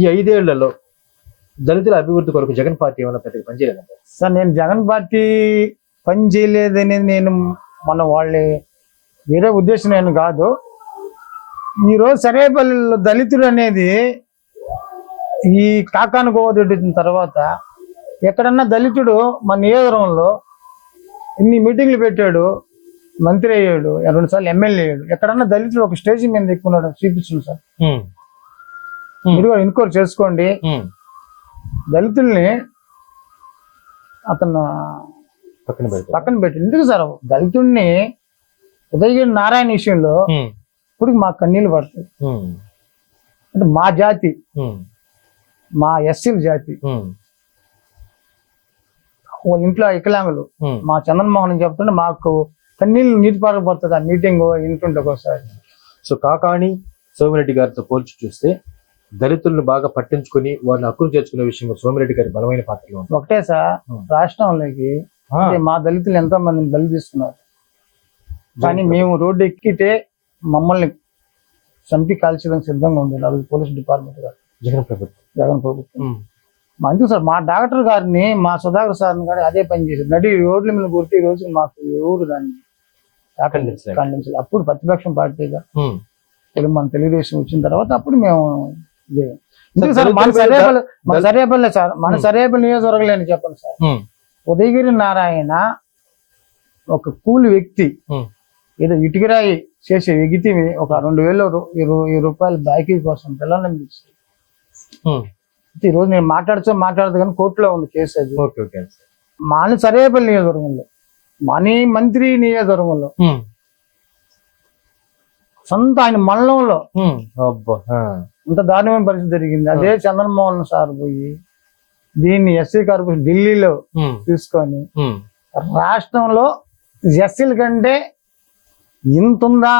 ఈ ఐదేళ్ళలో దళితుల అభివృద్ధి కొరకు జగన్ పార్టీ ఏమైనా పెద్దగా పనిచేయలేదండి సార్ నేను జగన్ పార్టీ పని చేయలేదనేది నేను మన వాళ్ళ వేరే ఉద్దేశం నేను కాదు. ఈరోజు సరేపల్లిలో దళితుడు అనేది ఈ కాకాను గోవదొడ్డిన తర్వాత ఎక్కడన్నా దళితుడు మన నియోజకవర్గంలో ఇన్ని మీటింగ్లు పెట్టాడు మంత్రి అయ్యాడు రెండు సార్లు ఎమ్మెల్యే అయ్యాడు. ఎక్కడన్నా దళితుడు ఒక స్టేజ్ మీద ఎక్కున్నాడు చూపించండి సార్. మీరు కూడా ఎన్క్వైరీ చేసుకోండి. దళితుల్ని అతను పక్కన పెడతారు పక్కన పెట్టి. ఎందుకు సార్? దళితుడిని ఉదయగిరి నారాయణ విషయంలో ఇప్పుడు మా కన్నీళ్ళు పడతాయి. అంటే మా జాతి మా ఎస్సీల జాతి వాళ్ళ ఇంట్లో వికలాంగులు. ఉమ్. మా చంద్రమోహన్ చెప్తుంటే మాకు కన్నీళ్ళు నీటి పడుతుంది ఆ మీటింగ్ వింటుంటే ఒకసారి. సో కాకాణి సోమిరెడ్డి గారితో పోల్చి చూస్తే దళితులను బాగా పట్టించుకొని వారిని హక్కును చేర్చుకునే విషయంలో సోమిరెడ్డి గారి బలమైన పాత్రలో ఉంది ఒకటే సార్. రాష్ట్రంలోకి మా దళితులు ఎంతో మందిని బలి తీసుకున్నారు. కానీ మేము రోడ్డు ఎక్కితే మమ్మల్ని చంపి కాల్చడానికి సిద్ధంగా ఉంది అది పోలీస్ డిపార్ట్మెంట్ గారు. జగన్ ప్రభుత్వం. జగన్ ప్రభుత్వం. మంచి సార్ మా డాక్టర్ గారిని మా సుధాకర్ సార్ని కూడా అదే పని చేశారు. నడి రోడ్ల మీద కొట్టి ఈ రోజు మాకు ఎవరు దాన్ని. ఖండించాలి అప్పుడు ప్రతిపక్షం పార్టీగా. తెలుగు మన తెలుగుదేశం వచ్చిన తర్వాత అప్పుడు మేము సార్, సార్ మన సరేపల్లి మన సార్ నియోజకవర్గంలో చెప్పండి సార్? ఉదయగిరి నారాయణ ఒక కూలి వ్యక్తి ఏదో ఇటుకరాయి చేసే వ్యక్తి ఒక రెండు వేల ఇరవై రూపాయల బాకీ కోసం పిల్లల్ని. ఈ రోజు నేను మాట్లాడుతూ మాట్లాడదు కానీ కోర్టులో ఉంది కేసు అది. మన సరేపల్లి నియోజకవర్గంలో మనీ మంత్రి నియోజకవర్గంలో సొంత ఆయన ఆ. ఇంత దారుణమైన పరిస్థితి జరిగింది. అదే చంద్రమోహన్ సార్ పోయి దీన్ని ఎస్సీ కార్పొరేషన్ ఢిల్లీలో తీసుకొని. రాష్ట్రంలో ఎస్సీల కంటే ఇంత ఉందా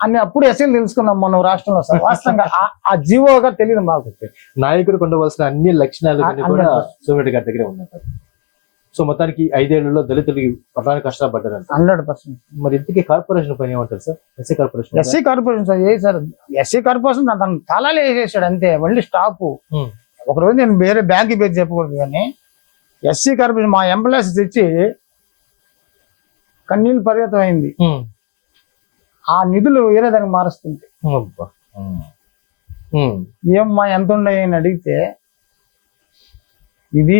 అని అప్పుడు ఎస్సీలు తెలుసుకున్నాం మనం రాష్ట్రంలో సార్. వాస్తవంగా ఆ- జీవోగా తెలియదు మాకు. నాయకుడికి ఉండవలసిన అన్ని లక్షణాలు కూడా 100%. సోమిరెడ్డి గారి దగ్గరే ఉన్నాయి సో మొత్తానికి ఐదేళ్ళలో దళితులకి ప్రధాన కష్టాలు పడ్డారంట హండ్రెడ్ పర్సెంట్. మరి ఇంతకీ కార్పొరేషన్ పైన ఏమంటారు sir? SC corporation SC corporation sir ఏ సార్ ఎస్సీ కార్పొరేషన్ తన తాళాలు వేసేసాడు అంతే మళ్ళీ స్టాప్. ఒకరోజు నేను వేరే బ్యాంక్ పేరు చెప్పకూడదు కానీ ఎస్సీ కార్పొరేషన్ మా ఎంప్లాయీస్ తెచ్చి కన్నీళ్ళు పరిగతం అయింది ఆ నిధులు వేరే దానికి మారుస్తుంది ఉమ్, ఏమ్మా ఎంత ఉన్నాయి అని అడిగితే ఇది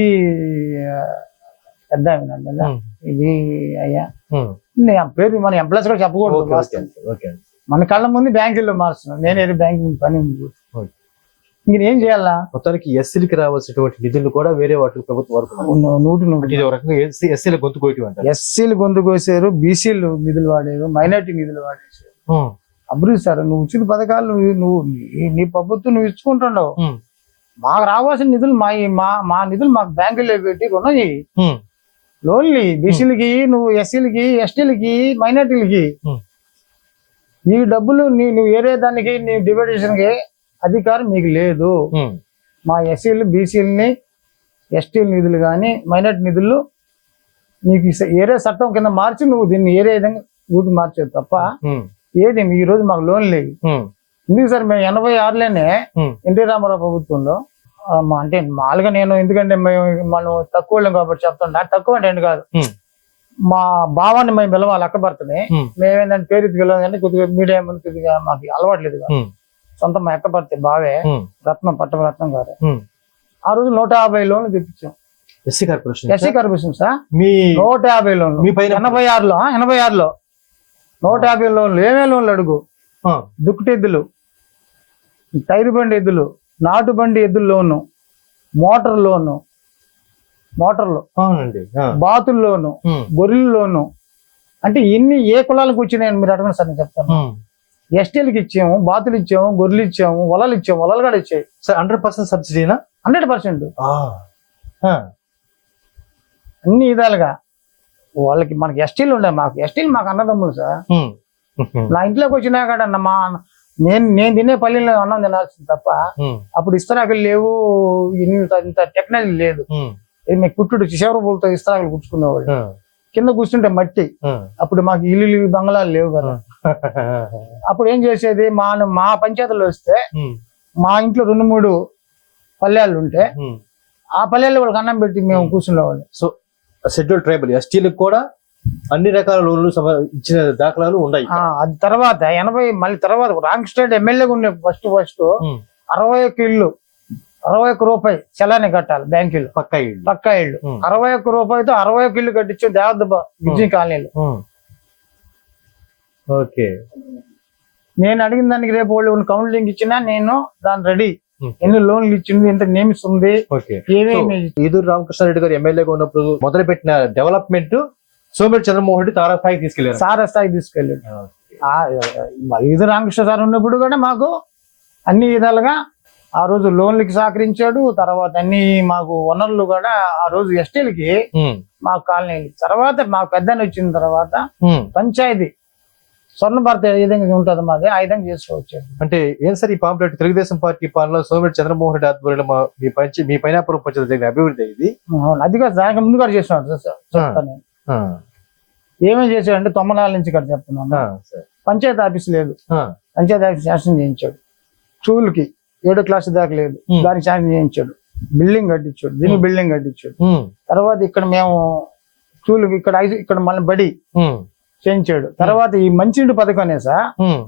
పెద్ద ఆయన ఇది అయ్యా. నేను పేరు మన ఎంప్లాయీస్ కూడా చెప్పకూడదు. మన కళ్ళ ముందు బ్యాంకుల్లో మారుస్తున్నాను నేను ఏదో బ్యాంకింగ్ పని ఉంది. ఇంక ఏం చేయాలా? మొత్తానికి ఎస్సీలకి రావాల్సినటువంటి నిధులు కూడా వేరే వాటికి ప్రభుత్వం వరకు నూటి నూటి ఇది రకంగా ఎస్సీల గొంతు కోయటం ఎస్సీలు గొంతు కోసారు బీసీలు నిధులు వాడారు మైనార్టీ నిధులు వాడేసారు అభివృద్ధి సార్ నువ్వు ఉచిత పథకాలు నువ్వు నువ్వు నీ- ప్రభుత్వం నువ్వు ఇచ్చుకుంటున్నావు. మాకు రావాల్సిన నిధులు మా మా నిధులు మాకు బ్యాంకుల్లో పెట్టి రుణం లోన్లు బీసీలకి నువ్వు ఎస్సీలకి ఎస్టీలకి మైనార్టీలకి. ఈ డబ్బులు నీ నువ్వు వేరే దానికి నీ డివైడేషన్కి అధికారం మీకు లేదు. మా ఎస్సీలు బీసీలని ఎస్టీల నిధులు కానీ మైనార్టీ నిధులు నీకు ఏరే చట్టం కింద మార్చి నువ్వు దీన్ని ఏరే విధంగా రూట్ మార్చేది తప్ప ఏది ఈ రోజు మాకు లోన్ ఉమ్, ఎందుకు సార్ మేము ఎనభై ఆరులోనే ఎన్టీ రామారావు ప్రభుత్వంలో అంటే మామూలుగా నేను ఎందుకంటే మేము మనం తక్కువ వాళ్ళం కాబట్టి చెప్తుంటా తక్కువ అంటే ఏంటి కాదు. మా భావాన్ని మేము పిలవాలి అక్క భర్తని. మేమేంటంటే పేరు పిలవాలంటే కొద్దిగా మీడియా ముందు కొద్దిగా మాకు అలవాట్లేదు సొంత మా అక్క భర్త బావే రత్నం పట్టమ రత్నం గారు. ఆ రోజు నూట యాభై లోన్లు తెప్పించాం. SC corporation SC corporation sir? మీ నూట యాభై లోన్లు. మీ పైన ఎనభై ఆరులో ఎనభై ఆరులో. నూట యాభై లోన్లు. ఏమేమి లోన్లు అడుగు? ఆ, దుక్కుటి ఎద్దులు టైరు బండి ఎద్దులు నాటు బండి ఎద్దుల లోను మోటార్ లోను మోటార్లు అవునండి ఆ, బాతుల లోను ఉమ్, గొర్రెల లోను అంటే ఎన్ని ఏ కులాలకు వచ్చినాయని మీరు అడగండి సార్ నేను చెప్తాను. ఎస్టీలకు ఇచ్చాము బాతులు ఇచ్చాము గొర్రెలు ఇచ్చాము వలలు ఇచ్చాము వలలు కూడా ఇచ్చాయి. Sir hundred percent సబ్సిడీనా? Hundred percent. అన్ని విధాలుగా. వాళ్ళకి మనకి ఎస్టీలు ఉండే మాకు. ఎస్టీలు మాకు అన్నదమ్ములు సార్. నా ఇంట్లోకి వచ్చినా కూడా మా నేను నేను తినే పల్లెల్లో అన్నం తినాల్సింది తప్ప అప్పుడు ఇస్తరాకులు లేవు ఇంత ఇంత టెక్నాలజీ లేదు. మీకు కుట్టుడు చివరపులతో ఇస్తరాకులు కుట్టుకునేవాళ్ళు. కింద కూర్చుంటే మట్టి. అప్పుడు మాకు ఇల్లు బంగ్లాలు లేవు కదా. అప్పుడు ఏం చేసేది మా మా పంచాయతీలో వస్తే మా ఇంట్లో రెండు మూడు పల్లెళ్ళు ఉంటే. ఆ పల్లెల్లో వాళ్ళకి అన్నం పెట్టి మేము కూర్చునేవాళ్ళు. సో షెడ్యూల్ ట్రైబల్ ఎస్టీలకు కూడా అన్ని రకాల లోన్లు ఇచ్చిన దాఖలాలు ఉన్నాయి అది తర్వాత ఎనభై మళ్ళీ తర్వాత రాంగ్ స్టేట్ ఎమ్మెల్యేగా ఉండే ఫస్ట్ ఫస్ట్. అరవై ఒక్క ఇల్లు అరవై ఒక్క రూపాయి చలాని కట్టాలి బ్యాంకులు పక్కా ఇళ్ళు. పక్కా ఇల్లు. అరవై ఒక్క రూపాయితో అరవై ఒక్క ఇల్లు కట్టించు దేవదబ్బ విజయ కాలనీలో. ఓకే. నేను అడిగిన దానికి రేపు వాళ్ళు కౌన్సిలింగ్ ఇచ్చినా నేను దాని రెడీ. ఎన్ని లోన్లు ఇచ్చింది ఎంత నియమిస్తుంది ఓకే. ఏమేమి ఈదూరు రామకృష్ణారెడ్డి గారు ఎమ్మెల్యేగా ఉన్నప్పుడు మొదలు పెట్టిన డెవలప్మెంట్ సోమిరెడ్డి చంద్రమోహన్ రెడ్డి తారా స్థాయికి తీసుకెళ్ళారు. సార స్థాయికి తీసుకెళ్ళాడు ఇది రామకృష్ణ సార్ ఉన్నప్పుడు కూడా మాకు అన్ని విధాలుగా ఆ రోజు లోన్లకి సహకరించాడు తర్వాత అన్ని మాకు వనరులు కూడా ఆ రోజు ఎస్టీలకి. మాకు కాలనీ తర్వాత మా పెద్దని వచ్చిన తర్వాత. పంచాయతీ స్వర్ణ భారత ఏ విధంగా ఉంటుంది మాది ఆ విధంగా చేసుకోవచ్చు అంటే ఏం సార్ ఈ పాంప్లెట్ తెలుగుదేశం పార్టీ పాలన సోమిరెడ్డి చంద్రమోహన్ రెడ్డి ఆధ్వర్యంలో మా- పంచి మీ పైనాపురం పంచాయతీ జరిగిన అభివృద్ధి ఇది? అది కాదు దానికి ముందు కూడా చేసినాడు సార్ ఏమేమి చేశాడంటే తొంభై నాలుగు నుంచి ఇక్కడ చెప్తున్నాను. పంచాయతీ ఆఫీస్ లేదు. పంచాయతీ ఆఫీస్ శాంక్షన్ చేయించాడు. స్కూల్కి ఏడో క్లాస్ దాకా లేదు. దానికి శాంక్షన్ చేయించాడు. బిల్డింగ్ కట్టించాడు. Hmm. బిల్డింగ్ కట్టించాడు. తర్వాత ఇక్కడ మేము స్కూల్ ఇక్కడ ఇక్కడ మళ్ళీ బడి చేయించాడు. తర్వాత ఈ మంచినీటి పథకం అనే సార్ ఉమ్,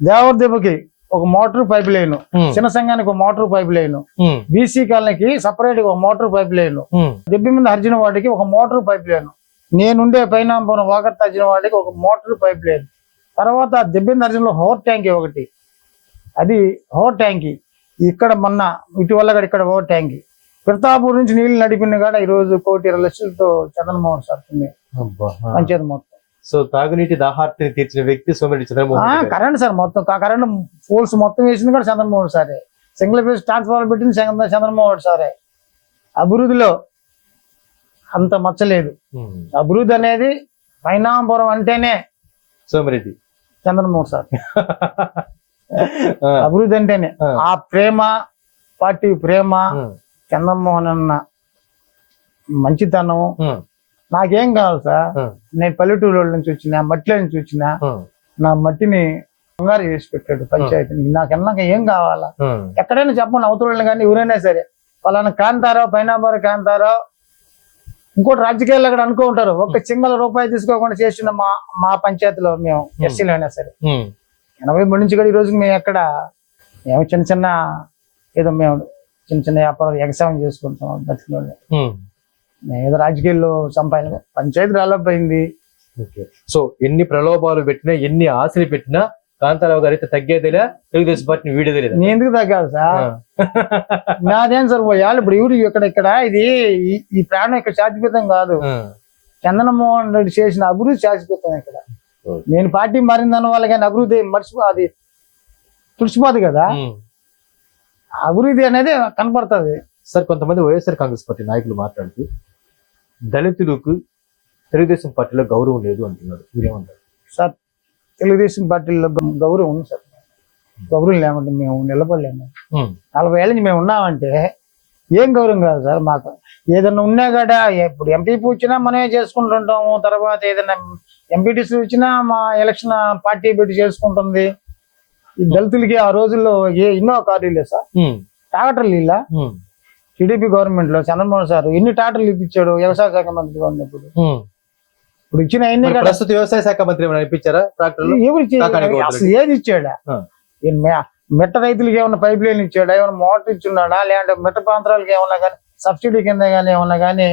దేవరదెబ్బకి ఒక మోటార్ పైప్ లైన్ చిన్న సంఘానికి ఒక మోటార్ పైప్ లైన్ బీసీ కాలనీకి సపరేట్ ఒక మోటార్ పైప్ లైన్ దెబ్బ మీద అర్జున వాడికి ఒక మోటార్ పైప్ లైన్ నేనుండే పైనాంపురం వాకర్త అర్జున వాడికి ఒక మోటార్ పైప్ లైన్ తర్వాత దెబ్బింది అర్జున్లో హోర్ ట్యాంకీ ఒకటి. అది హోర్ ట్యాంకీ. ఇక్కడ మొన్న ఇటీవల కూడా ఇక్కడ హోర్ ట్యాంకీ. ప్రతాపూర్ నుంచి నీళ్ళు నడిపిన కాడ ఈ రోజు కోటి ఇరవై లక్షలతో చంద్రమోహన్ సార్. పంచాయతీ మొత్తం. సో తాగునీటి దాహార్తిని తీర్చిన వ్యక్తి సోమిరెడ్డి చంద్రమోహన్. కరెంట్ సార్ మొత్తం. కరెంట్ పోల్స్ మొత్తం వేసింది కూడా చంద్రమోహన్ సారే. సింగిల్ ఫేజ్ ట్రాన్స్ఫార్మర్ పెట్టింది చంద్ర- చంద్రమోహన్ సారే. అభివృద్ధిలో అంత మచ్చలేదు. అభివృద్ధి అనేది పైనాంపురం అంటేనే సోమిరెడ్డి. చంద్రమోహన్ సార్. అభివృద్ధి అంటేనే. ఆ. ప్రేమ పార్టీ ప్రేమ చంద్రమోహన్ అన్న మంచితనం నాకేం కావాలి సార్? నేను పల్లెటూరు నుంచి వచ్చిన మట్టిలో నుంచి వచ్చిన నా మట్టిని బంగారు చేసి పెట్టాడు పంచాయతీని నాకన్నాక ఏం కావాలా? ఎక్కడైనా చెప్పండి అవతల కానీ ఎవరైనా సరే. పలానా కాంతారావు పైనాబారు కాంతారావు ఇంకోటి రాజకీయాల్లో అక్కడ అనుకుంటారు ఒక్క సింగల్ రూపాయి తీసుకోకుండా చేసిన మా మా పంచాయతీలో మేము ఎస్సీలో అయినా సరే. ఎనభై మూడు నుంచి కూడా ఈ రోజుకి మేము ఎక్కడ మేము చిన్న చిన్న ఏదో మేము చిన్న చిన్న వ్యాపారాలు ఎగసాయం చేసుకుంటాం. మేము ఏదో రాజకీయాల్లో సంపాదన పంచాయతీ డెవలప్ అయింది. సో ఎన్ని ప్రలోభాలు పెట్టినా ఎన్ని ఆశలు పెట్టినా కాంతారావు గారు అయితే తగ్గేదిలే తెలుగుదేశం పార్టీని వీడేది లేదా నీ ఎందుకు తగ్గాలి సార్? నాదేం సార్ పోయాలి? ఇప్పుడు ఇవిడు ఇక్కడ ఇక్కడ ఇది ఈ- ప్రాణం ఇక్కడ శాశ్వతం కాదు. చంద్రమోహన్ రెడ్డి చేసిన అభివృద్ధి శాశ్వతం ఇక్కడ. నేను పార్టీ మారిన దాని వల్ల కానీ అభివృద్ధి మర్చిపో అది తుడిచిపోదు కదా. అభివృద్ధి అనేది కనపడుతుంది. సార్ కొంతమంది వైఎస్ఆర్ కాంగ్రెస్ పార్టీ నాయకులు మాట్లాడుతూ దళితులకు తెలుగుదేశం పార్టీలో గౌరవం లేదు అంటున్నారు. మీరేమంటారు? సార్ తెలుగుదేశం పార్టీలో గౌరవం ఉంది సార్. గౌరవం లేమంటే మేము నిలబడలేము. నలభై ఏళ్ళ నుంచి మేము ఉన్నామంటే ఏం గౌరవం కాదు సార్ మాకు. ఏదన్నా ఉన్నా కూడా ఇప్పుడు ఎంపీపీ వచ్చినా మనమే చేసుకుంటుంటాము తర్వాత ఏదైనా ఎంపీటీసీ వచ్చినా మా ఎలక్షన్ పార్టీ పెట్టి చేసుకుంటుంది. ఈ దళితులకి ఆ రోజుల్లో ఏ ఎన్నో కార్లు లేదు సార్. ఉమ్, ట్రాక్టర్లు ఇలా. టీడీపీ గవర్నమెంట్లో చంద్రమోహన్ సార్ ఎన్ని ట్రాక్టర్లు ఇప్పించాడు వ్యవసాయ శాఖ మంత్రిగా ఉన్నప్పుడు. ఇప్పుడు ఇచ్చిన కూడా ప్రస్తుత వ్యవసాయ శాఖ మంత్రి ఏమైనా ఇప్పించారా? ట్రాక్టర్లు. అసలు ఏది ఇచ్చాడా మెట్ట రైతులకి ఏమన్నా పైప్ లైన్ ఇచ్చాడా ఏమన్నా మోటార్ ఇచ్చున్నాడా? లేదంటే మెట్ట ప్రాంతాలకు ఏమన్నా కానీ సబ్సిడీ కింద కానీ ఏమన్నా కానీ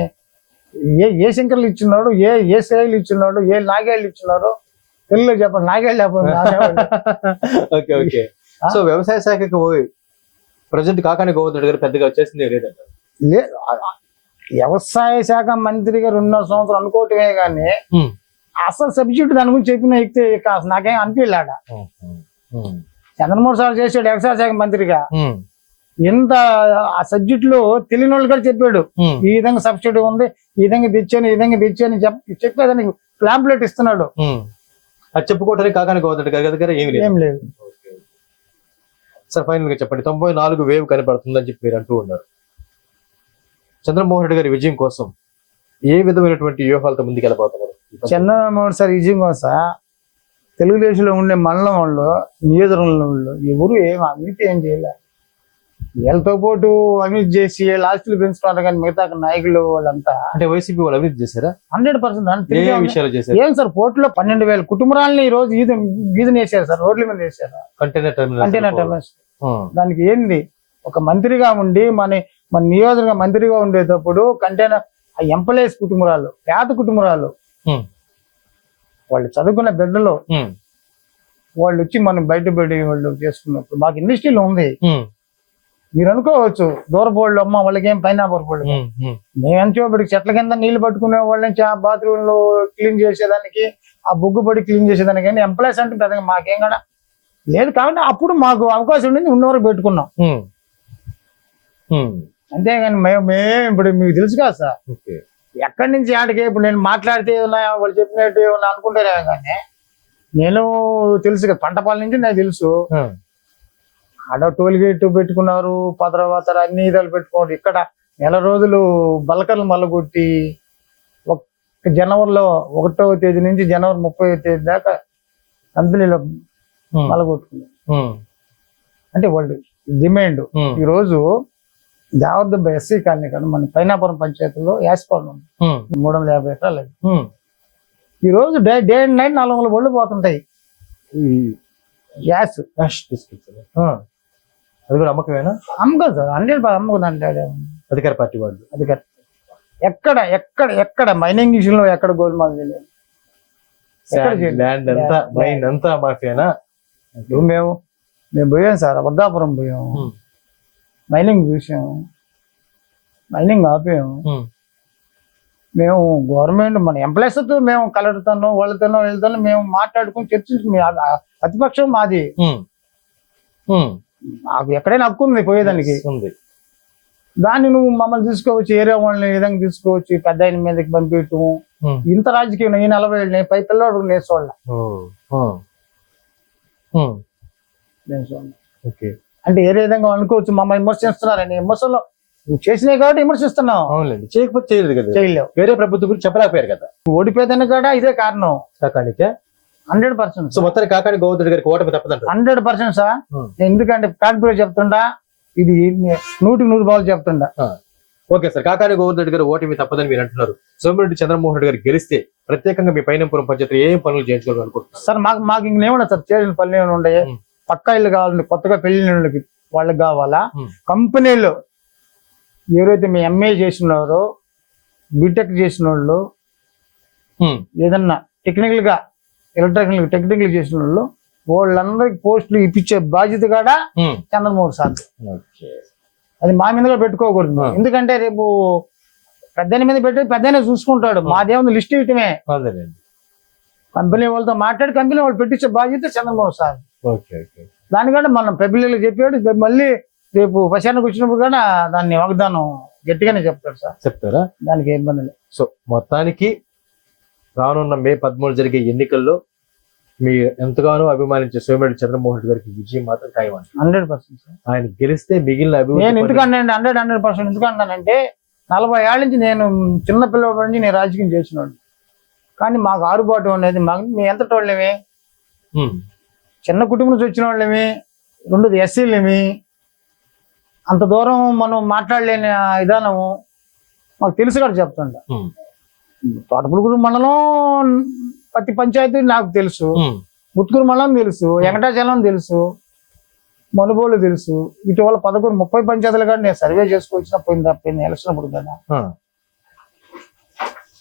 ఏ ఏ శంకర్లు ఇచ్చున్నాడు ఏ ఏ శ్రేయులు ఇచ్చున్నాడు ఏ నాగేళ్ళు ఇచ్చున్నాడు తెలుగులో చెప్పండి. నాగేళ్ళు. Okay okay. సో వ్యవసాయ శాఖకు ప్రజెంట్ కాకాని గోవర్ధన్ గారు పెద్దగా వచ్చేసింది లేదంట లే ఆ- ఆ- వ్యవసాయ శాఖ మంత్రిగా రెండున్నర సంవత్సరం అనుకోవటమే కానీ అసలు సబ్జెక్ట్ దాని గురించి చెప్పిన అసలు నాకేం ఉమ్, చంద్రమోహన్ సార్ చేసాడు వ్యవసాయ శాఖ మంత్రిగా. ఎంత ఆ సబ్జెక్ట్లో తెలియని వాళ్ళు కూడా చెప్పాడు. ఈ విధంగా సబ్సిడీ ఉంది ఈ విధంగా తెచ్చాను ఈ విధంగా తెచ్చాను చెప్ చెప్పేదానికి ప్లాంప్లెట్ ఇస్తున్నాడు. అది చెప్పుకోవడానికి కాకాని గోవర్ధన్ గారి దగ్గర ఏమి లేదు. ఏం లేదు. సార్ ఫైనల్గా చెప్పండి. తొంభై నాలుగు వేవ్ కనపడుతుందని చెప్పి మీరు అంటూ ఉన్నారు. చంద్రమోహన్ రెడ్డి గారి విజయం కోసం ఏ విధమైనటువంటి వ్యూహాలతో ముందుకెళ్ళబోతున్నారు? చంద్రమోహన్ సార్ విజయం కోసం తెలుగుదేశంలో ఉండే మండలం వాళ్ళు నియోజకవర్గంలో వాళ్ళు ఎవరు ఏం అవినీతి ఏం చేయలే. వీళ్ళతో పాటు అవినీతి చేసి లాస్టులు పెంచుకున్నారు కానీ మిగతా నాయకులు వాళ్ళంతా. అంటే వైసీపీ వాళ్ళు అభివృద్ధి చేశారా? హండ్రెడ్ పర్సెంట్ ఏ విషయాలు చేశారు? ఏం సార్ పోర్టులో పన్నెండు వేల కుటుంబాలని ఈ రోజు ఈద వీధిని వేసారు సార్ రోడ్ల మీద వేసారు కంటైనర్ టర్మినల్ కంటైనర్ టెర్మినల్స్ దానికి ఏంది? ఒక మంత్రిగా ఉండి మన మన నియోజకవర్గ మంత్రిగా ఉండేటప్పుడు కంటైనర్ ఆ ఎంప్లాయీస్ కుటుంబరాలు పేద కుటుంబరాలు వాళ్ళు చదువుకున్న బిడ్డలు వాళ్ళు వచ్చి మనం బయటపడి వాళ్ళు చేసుకున్నప్పుడు మాకు ఇండస్ట్రీలో ఉంది. మీరు అనుకోవచ్చు దూరపోళ్ళు అమ్మ వాళ్ళకి ఏం పైన పొరపోళ్ళు మేము ఎంచోబడికి చెట్ల కింద నీళ్ళు పట్టుకునే వాళ్ళని ఆ బాత్రూమ్లో క్లీన్ చేసేదానికి ఆ బొగ్గు పడి క్లీన్ చేసేదానికి కానీ ఎంప్లాయీస్ అంటే పెద్దగా మాకేం కూడా లేదు కాబట్టి అప్పుడు మాకు అవకాశం ఉండింది ఉన్నవరకు పెట్టుకున్నాం. అంతేగాని మేము మేము ఇప్పుడు మీకు తెలుసు కదా సార్. ఎక్కడి నుంచి ఆడికి ఇప్పుడు నేను మాట్లాడితే ఏమన్నా వాళ్ళు చెప్పినట్టు ఏమన్నా అనుకుంటారే కానీ నేను తెలుసు కదా పంటపాల నుంచి నాకు తెలుసు. ఆడ టోల్ గేట్ పెట్టుకున్నారు పదర పదర అన్ని ఇదాలు పెట్టుకోండి ఇక్కడ నెల రోజులు బలకర్లు మల్లగొట్టి ఒక జనవరిలో ఒకటో తేదీ నుంచి జనవరి ముప్పై తేదీ దాకా కంపెనీలో మల్లగొట్టుకున్నారు అంటే వాళ్ళు డిమాండ్. ఈ జాగ్రత్త ఎస్సీ కాలనీ కాదు మన పైనాపురం పంచాయతీలో యాస్పాలెం ఉంది. మూడు వందల యాభై ఎకరాలు అది. ఈ రోజు డే డే అండ్ నైట్ నాలుగు వందల బళ్ళు పోతుంటాయి. గ్యాస్ అది కూడా అమ్మకమేనా? అమ్మకం సార్ హండ్రెడ్ అమ్మకం అంటే అధికార పార్టీ వాళ్ళు. అది కరెక్ట్ ఎక్కడ ఎక్కడ ఎక్కడ మైనింగ్ విషయంలో ఎక్కడ గోల్మాల్ చేయలేదు. ల్యాండ్ అంతా. మైన్ అంతా మాఫియానా? మేము మేము పోయాం సార్ వద్దాపురం పోయాం. Hmm. మైనింగ్ చూసాం మైనింగ్ ఆపాం Hmm. మేము గవర్నమెంట్ మన ఎంప్లాయీస్తో మేము కలెక్టర్తోనో వాళ్ళతోనో వీళ్ళతోనో మేము మాట్లాడుకుని ఆ ప్రతిపక్షం మాది. మాకు ఎక్కడైనా హక్కు ఉంది పోయేదానికి. ఉంది. దాన్ని నువ్వు మమ్మల్ని తీసుకోవచ్చు ఏరియా వాళ్ళని విధంగా తీసుకోవచ్చు పెద్ద ఆయన మీదకి పంపించటము Hmm. ఇంత రాజకీయం ఈ నలభై ఏళ్ళు పై పిల్లడు నేర్చుకోవాలి నేర్చుకోవాలి ఓకే. అంటే ఏ విధంగా అనుకోవచ్చు మమ్మల్ని విమర్శిస్తున్నారని విమర్శలో నువ్వు చేసినాయి కాబట్టి విమర్శిస్తున్నావు. చేయకపోతే చేయలేదు కదా. చేయలేవు. వేరే ప్రభుత్వం గురించి చెప్పలేకపోయారు కదా. నువ్వు ఓడిపోయేదాన్ని కూడా ఇదే కారణం. కాకానికే? హండ్రెడ్ పర్సెంట్ సో మొత్తానికి కాకాని గోవర్ధన్ గారికి ఓటమి తప్పదంటారు. Hundred percent sir. నేను ఎందుకంటే కాన్ఫిడెన్స్ చెప్తుండా ఇది నూటికి నూరు బాల్ చెప్తుండా. ఓకే సార్ కాకాని గోవర్ధన్ రెడ్డి గారు ఓటమి తప్పదని మీరు అంటున్నారు. సోమిరెడ్డి చంద్రమోహన్ రెడ్డి గారు గెలిస్తే ప్రత్యేకంగా మీ పైనంపురం పంచాయతీ ఏం పనులు చేయించుకోవాలి అనుకుంటున్నారు? సార్ మాకు మాకు ఇంకేమన్నా సార్. చేసిన పనులు ఏమైనా ఉండయి Hmm. పక్కా ఇల్లు కావాలండి కొత్తగా పెళ్ళిన వాళ్ళకి వాళ్ళకి కావాలా. కంపెనీలు ఎవరైతే మీ ఎంఏ చేసినారో బీటెక్ చేసిన వాళ్ళు ఏదన్నా టెక్నికల్గా ఎలక్ట్రికల్ టెక్నికల్ చేసిన వాళ్ళు వాళ్ళందరికి పోస్టులు ఇప్పించే బాధ్యత కూడా? చంద్రమోహన్ సార్. అది మా మీదగా పెట్టుకోకూడదు. ఎందుకంటే రేపు పెద్దని మీద పెట్టి పెద్దనే చూసుకుంటాడు. మాదేముంది లిస్ట్ ఇవ్వటమే. కంపెనీ వాళ్ళతో మాట్లాడి కంపెనీ వాళ్ళు పెట్టించే బాధ్యత చంద్రమోహన్ సార్. దానికంటే మనం పెబ్బిళ్ళకి చెప్పాడు మళ్ళీ రేపు పశానికి వచ్చినప్పుడు కూడా దాన్ని వాగ్దానం గట్టిగానే చెప్తాడు సార్. చెప్తారా? దానికి ఏ ఇబ్బంది లేదు. సో మొత్తానికి రానున్న మే పదమూడు జరిగే ఎన్నికల్లో మీ ఎంతగానో అభిమానించే సోమిరెడ్డి చంద్రమోహన్ రెడ్డి గారికి విజయం మాత్రం ఖాయమండి హండ్రెడ్ పర్సెంట్ సార్. ఆయన గెలిస్తే మిగిలిన నేను అభివృద్ధి పనులు- ఎందుకంటే హండ్రెడ్ హండ్రెడ్ పర్సెంట్ ఎందుకంటానంటే నలభై ఏళ్ళ నుంచి నేను చిన్న పిల్లవాడి నుంచి నేను రాజకీయం చేసినాడు కానీ మాకు ఆరుబాటు అనేది మాకు మేము ఎంత వాళ్ళమే ఉమ్, చిన్న కుటుంబం నుంచి వచ్చిన వాళ్ళమే? రెండోది ఎస్సీలేమి? అంత దూరం మనం మాట్లాడలేని విధానము మాకు తెలుసు కూడా చెప్తుండ ఉమ్, తోటపుడుగురు మండలం ప్రతి పంచాయతీ నాకు తెలుసు. ముత్తుకూరు మండలం తెలుసు. వెంకటాచలం తెలుసు. మనుబోలు తెలుసు. ఇటీవల పదకొండు ముప్పై పంచాయతీలు కూడా నేను సర్వే చేసుకొచ్చిన పోయింది పోయింది ఎలక్షన్ అప్పుడు కదా.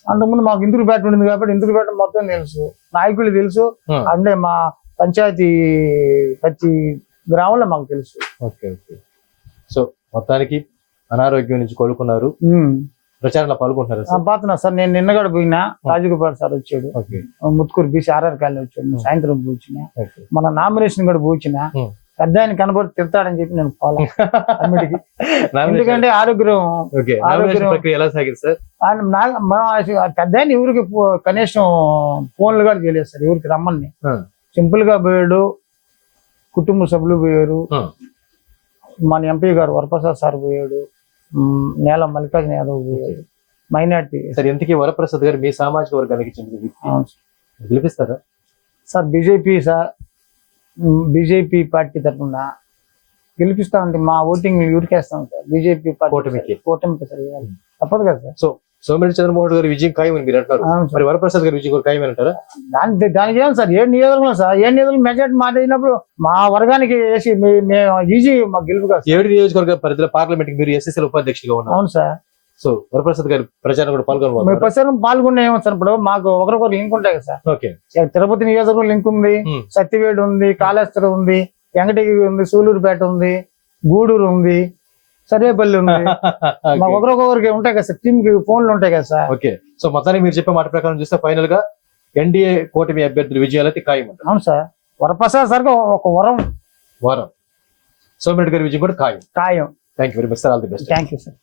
అంతకుముందు మాకు ఇందుకు బ్యాట్ ఉండింది కాబట్టి ఇందుకు బ్యాట్ మొత్తం తెలుసు. నాయకులు తెలుసు. అంటే మా పంచాయతీ ప్రతి గ్రామంలో మాకు తెలుసు. Okay okay. సో మొత్తానికి అనారోగ్యం నుంచి కోలుకున్నారు. ప్రచారంలో పాల్గొంటున్నారు ఆ, పాతనా సార్. నేను నిన్నగడ పోయినా. రాజగోపాల్ సార్ వచ్చాడు. ముత్తుకూరు బీసీ ఆర్ఆర్ కాలనీ వచ్చాడు. సాయంత్రం పోచిన మన నామినేషన్ కూడా పోచిన. పెద్ద ఆయన కనబడి తిడతాడని చెప్పి నేను పోలా. ఎందుకంటే ఆరోగ్యం ఆరోగ్యం- పెద్ద ఆయన ఎవరికి పో- కనీసం ఫోన్లు కూడా చేయలేదు సార్. ఎవరికి రమ్మని. ఆ, సింపుల్గా పోయాడు కుటుంబ సభ్యులు పోయారు. మన ఎంపీ గారు వరప్రసాద్ సార్ పోయాడు నేల మల్లికార్జున యాదవ్ పోయాడు మైనార్టీ సార్ ఎంతకీ వరప్రసాద్ గారు మీ సామాజిక వర్గానికి చెందిన వ్యక్తి? గెలిపిస్తారా? Sir BJP sir BJP party తరఫున గెలిపిస్తామండి మా ఓటింగ్ ఊరికేస్తాం సార్. బీజేపీ కూటమికి. కూటమికి సార్ ఇవాళ. తప్పదు కదా సార్. సో సోమిరెడ్డి చంద్రమోహన్ గారి విజయం ఖాయమని మీరు అంటారు అవును సార్. మరి వరప్రసాద్ గారి విజయం కూడా ఖాయమని అంటారా? దాని దానికి ఏం సార్? ఏ నియోజకవర్గం సార్? ఏ నియోజకవర్గం మెజార్టీ మాట్లాడినప్పుడు మా వర్గానికి వేసి మే- మేము ఈజీ మా గెలుపు కాదు సార్. ఏడు నియోజకవర్గ పరిధిలో పార్లమెంట్ మీరు ఎస్ఎస్ఎల్ ఉపాధ్యక్షుడిగా ఉన్నారు. అవును సార్. సో వరప్రసాద్ గారి ప్రచారం కూడా మేము పాల్గొనబోతున్నారు ప్రస్తుతం పాల్గొన్నాము సార్ ఇప్పుడు మాకు ఒకరికొకరు లింక్ ఉంటాయి కదా సార్. ఓకే. ఇక్కడ తిరుపతి నియోజకవర్గం లింక్ ఉంది Hmm. సత్యవేడు ఉంది కాళేశ్వరం ఉంది వెంకటగిరి ఉంది సూలూరుపేట ఉంది గూడూరు ఉంది సర్వేపల్లి ఉంది. మాకు ఒకరికొకరికి ఉంటాయి కదా సార్. టీమ్కి ఫోన్లు ఉంటాయి కదా సార్. ఓకే సో మొత్తానికి మీరు చెప్పే మాట ప్రకారం చూస్తే ఫైనల్గా ఎన్డీఏ కూటమి అభ్యర్థుల విజయాలు అయితే ఖాయం అంటారు అవును సార్. వరప్రసాద్ సార్ ఒక వరం. వారం. సోమిరెడ్డి గారి విజయం కూడా ఖాయం. ఖాయం. Thank you very much sir all the best thank you sir